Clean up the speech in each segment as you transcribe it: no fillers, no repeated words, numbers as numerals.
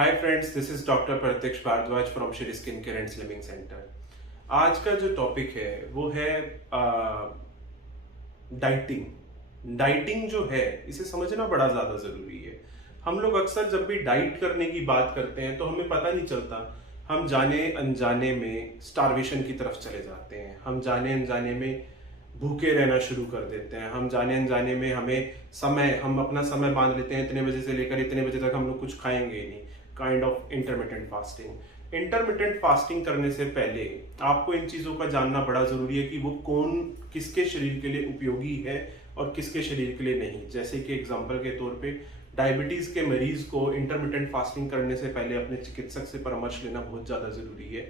Hi friends, this is doctor Pratyaksh Bhardwaj from Shri skin care and slimming centre. आज का जो topic है वो है डाइटिंग। डाइटिंग जो है इसे समझना बड़ा ज्यादा जरूरी है। हम लोग अक्सर जब भी डाइट करने की बात करते हैं तो हमें पता नहीं चलता, हम जाने अनजाने में स्टारवेशन की तरफ चले जाते हैं। हम जाने अनजाने में भूखे रहना शुरू कर देते हैं। हम जाने अनजाने में हम अपना समय बांध लेते हैं, इतने बजे से लेकर इतने बजे तक हम लोग कुछ खाएंगे ही नहीं। Kind of intermittent fasting. Intermittent fasting करने से पहले आपको इन चीजों का जानना बड़ा जरूरी है कि वो कौन किसके शरीर के लिए उपयोगी है और किसके शरीर के लिए नहीं। जैसे कि एग्जांपल के तौर पे डायबिटीज के मरीज को इंटरमिटेंट फास्टिंग करने से पहले अपने चिकित्सक से परामर्श लेना बहुत ज्यादा जरूरी है।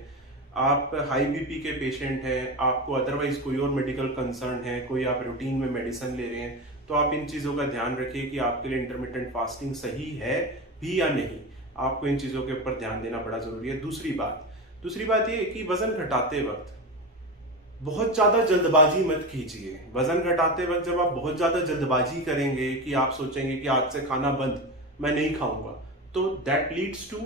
आप हाई बीपी के पेशेंट हैं, आपको अदरवाइज कोई और मेडिकल कंसर्न है, कोई आप रूटीन में मेडिसिन ले रहे हैं, तो आप इन चीजों का ध्यान रखिए कि आपके लिए इंटरमिटेंट फास्टिंग सही है भी या नहीं। आपको इन चीजों के ऊपर ध्यान देना बड़ा जरूरी है। दूसरी बात ये कि वजन घटाते वक्त बहुत ज्यादा जल्दबाजी मत कीजिए। वजन घटाते वक्त जब आप बहुत ज्यादा जल्दबाजी करेंगे कि आप सोचेंगे कि आज से खाना बंद, मैं नहीं खाऊंगा, तो that leads to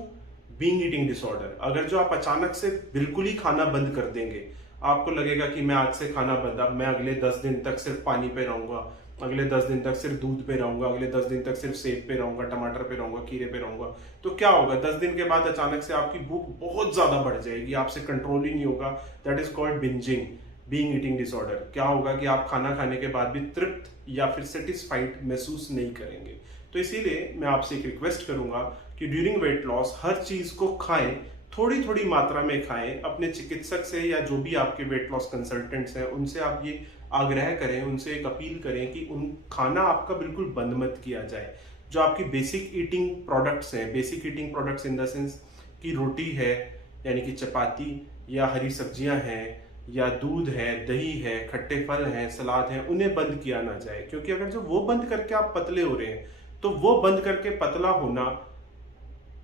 being eating disorder. अगर जो आप अचानक से बिल्कुल ही खाना बंद कर देंगे, आपको लगेगा कि मैं आज से खाना बंद, अब मैं अगले 10 दिन तक सिर्फ पानी पे रहूंगा, अगले 10 दिन तक सिर्फ दूध पे रहूंगा, अगले 10 दिन तक सिर्फ सेब पे रहूंगा, टमाटर पे रहूंगा, खीरे पे रहूंगा, तो क्या होगा? 10 दिन के बाद अचानक से आपकी भूख बहुत ज्यादा बढ़ जाएगी, आपसे कंट्रोल ही नहीं होगा। That is called bingeing, being eating disorder. क्या होगा कि आप खाना खाने के बाद भी तृप्त या फिर सेटिस्फाइड महसूस नहीं करेंगे। तो इसीलिए मैं आपसे एक रिक्वेस्ट करूंगा कि ड्यूरिंग वेट लॉस हर चीज को खाएं, थोड़ी थोड़ी मात्रा में खाएं। अपने चिकित्सक से या जो भी आपके वेट लॉस कंसल्टेंट्स हैं उनसे आप ये आग्रह करें, उनसे एक अपील करें कि उन खाना आपका बिल्कुल बंद मत किया जाए। जो आपकी बेसिक ईटिंग प्रोडक्ट्स हैं, basic eating products in the sense कि रोटी है यानी कि चपाती, या हरी सब्जियां हैं, या दूध है, दही है, खट्टे फल हैं, सलाद है, उन्हें बंद किया ना जाए। क्योंकि अगर जो वो बंद करके आप पतले हो रहे हैं तो वो बंद करके पतला होना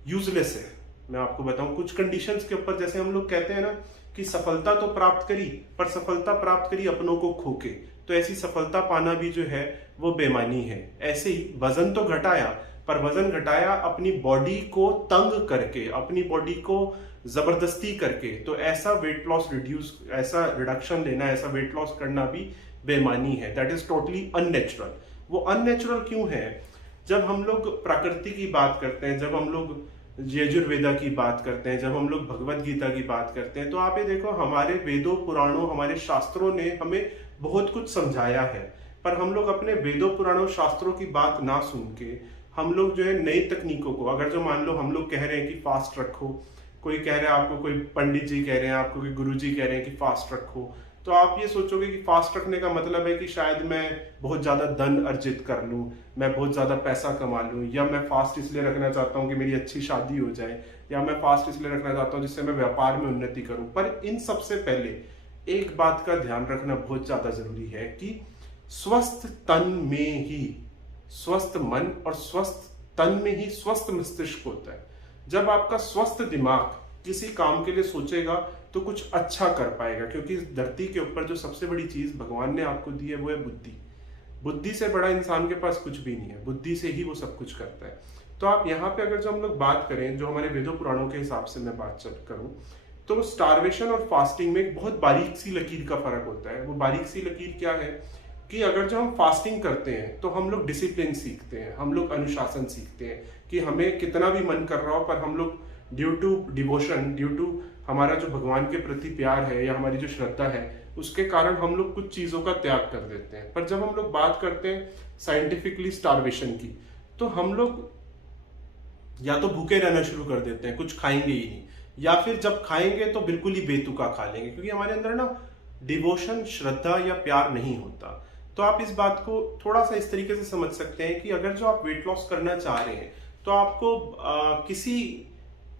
यूजलेस है। मैं आपको बताऊं, कुछ कंडीशंस के ऊपर, जैसे हम लोग कहते हैं ना कि सफलता तो प्राप्त करी, पर सफलता प्राप्त करी अपनों को खोके, तो ऐसी सफलता पाना भी जो है वो बेमानी है। ऐसे ही वजन तो घटाया, पर वजन घटाया अपनी बॉडी को तंग करके, अपनी बॉडी को जबरदस्ती करके। तो ऐसा वेट लॉस ऐसा रिडक्शन लेना, ऐसा वेट लॉस करना भी बेमानी है। That is totally unnatural. वो अननेचुरल क्यों है? जब हम लोग प्रकृति की बात करते हैं, जब हम लोग यजुर्वेदा की बात करते हैं, जब हम लोग भगवत गीता की बात करते हैं, तो आप ये देखो, हमारे वेदों पुराणों, हमारे शास्त्रों ने हमें बहुत कुछ समझाया है। पर हम लोग अपने वेदों पुराणों शास्त्रों की बात ना सुन के हम लोग जो है नई तकनीकों को, अगर जो मान लो हम लोग कह रहे हैं कि फास्ट रखो, कोई कह रहे हैं आपको, कोई पंडित जी कह रहे हैं आपको, कोई गुरु जी कह रहे हैं कि फास्ट रखो, तो आप ये सोचोगे कि फास्ट रखने का मतलब है कि शायद मैं बहुत ज्यादा धन अर्जित कर लूं, मैं बहुत ज्यादा पैसा कमा लूं, या मैं फास्ट इसलिए रखना चाहता हूं कि मेरी अच्छी शादी हो जाए, या मैं फास्ट इसलिए रखना चाहता हूं जिससे मैं व्यापार में उन्नति करूं। पर इन सबसे पहले एक बात का ध्यान रखना बहुत ज्यादा जरूरी है कि स्वस्थ तन में ही स्वस्थ मन, और स्वस्थ तन में ही स्वस्थ मस्तिष्क होता है। जब आपका स्वस्थ दिमाग किसी काम के लिए सोचेगा तो कुछ अच्छा कर पाएगा। क्योंकि इस धरती के ऊपर जो सबसे बड़ी चीज भगवान ने आपको दी है वो है बुद्धि। बुद्धि से बड़ा इंसान के पास कुछ भी नहीं है, बुद्धि से ही वो सब कुछ करता है। तो आप यहाँ पे अगर जो हम लोग बात करें, जो हमारे वेदों पुराणों के हिसाब से मैं बात करूं, तो स्टारवेशन और फास्टिंग में एक बहुत बारीक सी लकीर का फर्क होता है। वो बारीक सी लकीर क्या है कि अगर जो हम फास्टिंग करते हैं तो हम लोग डिसिप्लिन सीखते हैं, हम लोग अनुशासन सीखते हैं कि हमें कितना भी मन कर रहा हो, पर हम लोग due to devotion, due to हमारा जो भगवान के प्रति प्यार है या हमारी जो श्रद्धा है, उसके कारण हम लोग कुछ चीजों का त्याग कर देते हैं। पर जब हम लोग बात करते हैं साइंटिफिकली स्टारवेशन की, तो हम लोग या तो भूखे रहना शुरू कर देते हैं, कुछ खाएंगे ही नहीं, या फिर जब खाएंगे तो बिल्कुल ही बेतुका खा लेंगे, क्योंकि हमारे अंदर ना डिवोशन, श्रद्धा या प्यार नहीं होता। तो आप इस बात को थोड़ा सा इस तरीके से समझ सकते हैं कि अगर जो आप वेट लॉस करना चाह रहे हैं तो आपको किसी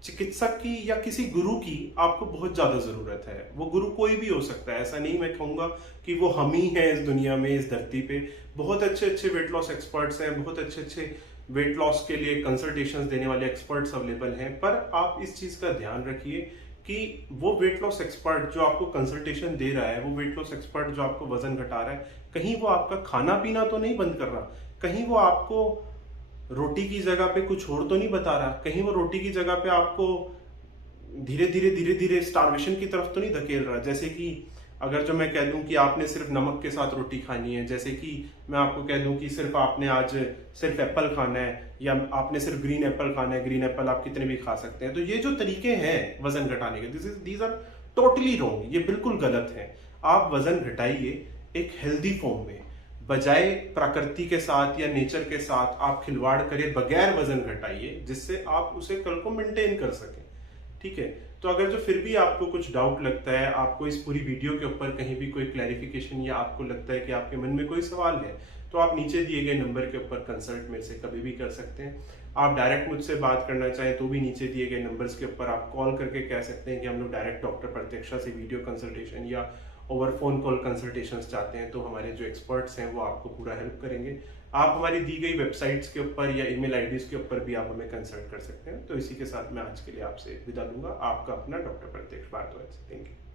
चिकित्सक की या किसी गुरु की आपको बहुत ज्यादा जरूरत है। वो गुरु कोई भी हो सकता है, ऐसा नहीं मैं कहूंगा कि वो हम ही हैं इस दुनिया में, इस धरती पे बहुत अच्छे अच्छे वेट लॉस एक्सपर्ट्स हैं, बहुत अच्छे अच्छे वेट लॉस के लिए कंसल्टेशंस देने वाले एक्सपर्ट्स अवेलेबल हैं। पर आप इस चीज का ध्यान रखिए कि वो वेट लॉस एक्सपर्ट जो आपको कंसल्टेशन दे रहा है, वो वेट लॉस एक्सपर्ट जो आपको वजन घटा रहा है, कहीं वो आपका खाना पीना तो नहीं बंद कर रहा, कहीं वो आपको रोटी की जगह पे कुछ और तो नहीं बता रहा, कहीं वो रोटी की जगह पे आपको धीरे धीरे स्टार्वेशन की तरफ तो नहीं धकेल रहा। जैसे कि अगर जो मैं कह दूं कि आपने सिर्फ नमक के साथ रोटी खानी है, जैसे कि मैं आपको कह दूं कि सिर्फ आपने आज सिर्फ एप्पल खाना है, या आपने सिर्फ ग्रीन एप्पल खाना है, ग्रीन एप्पल आप कितने भी खा सकते हैं, तो ये जो तरीके हैं वजन घटाने के, दीज आर टोटली रॉन्ग, ये बिल्कुल गलत है। आप वजन घटाइए एक हेल्दी फॉर्म में, बजाय प्रकृति के साथ या नेचर के साथ आप खिलवाड़ करें बगैर वजन घटाइए, जिससे आप उसे कल को मेंटेन कर सकें। ठीक है, तो अगर जो फिर भी आपको कुछ डाउट लगता है, आपको इस पूरी वीडियो के ऊपर कहीं भी कोई क्लैरिफिकेशन, या आपको लगता है कि आपके मन में कोई सवाल है, तो आप नीचे दिए गए नंबर के ऊपर कंसल्ट मेरे से कभी भी कर सकते हैं। आप डायरेक्ट मुझसे बात करना चाहें तो भी नीचे दिए गए नंबर्स के ऊपर आप कॉल करके कह सकते हैं कि हम लोग डायरेक्ट डॉक्टर प्रत्यक्षा से वीडियो कंसल्टेशन या ओवर फोन कॉल कंसल्टेशंस चाहते हैं, तो हमारे जो एक्सपर्ट्स हैं वो आपको पूरा हेल्प करेंगे। आप हमारी दी गई वेबसाइट्स के ऊपर या ईमेल आईडीज के ऊपर भी आप हमें कंसल्ट कर सकते हैं। तो इसी के साथ मैं आज के लिए आपसे विदा लूंगा। आपका अपना doctor Pratyaksh Bhardwaj. Thank you.